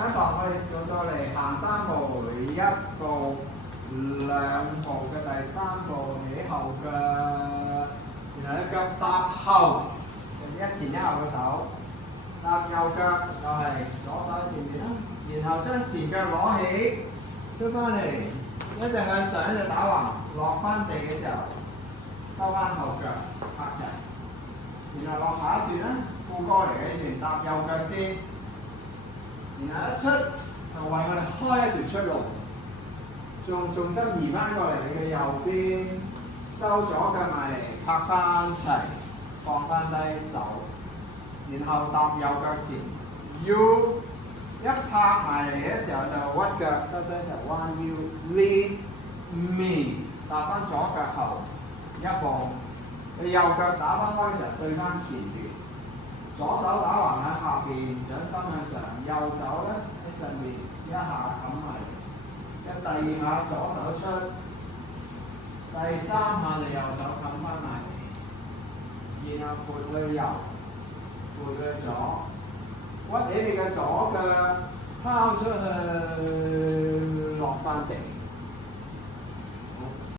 一堂我哋做到嚟行3步，1步、2步嘅第3步起後腳，然後一腳踏後，一前一後嘅手，踏右腳又係左手前面啦，然後將前腳攞起，推翻嚟，一隻向上，一隻打橫，落翻地嘅時候，收翻後腳拍齊，然後落下一段啦，副歌嚟嘅呢段，踏右腳先。然後一出就為我哋開一條出路，重心移翻過嚟你嘅右邊，收左腳埋嚟，拍翻齊，放翻低手，然後踏右腳前 ，U 一拍埋嚟嘅時候就屈腳，周低頭彎腰 ，lead me 踏翻左腳後一步，你右腳打翻開嘅時候對翻前段。左手打橫喺下邊，掌心向上；右手咧喺上面一下冚埋，第2下左手出，第3下就右手冚翻埋，然後撥去右，撥去左，屈起你嘅左腳拋出去，落翻地。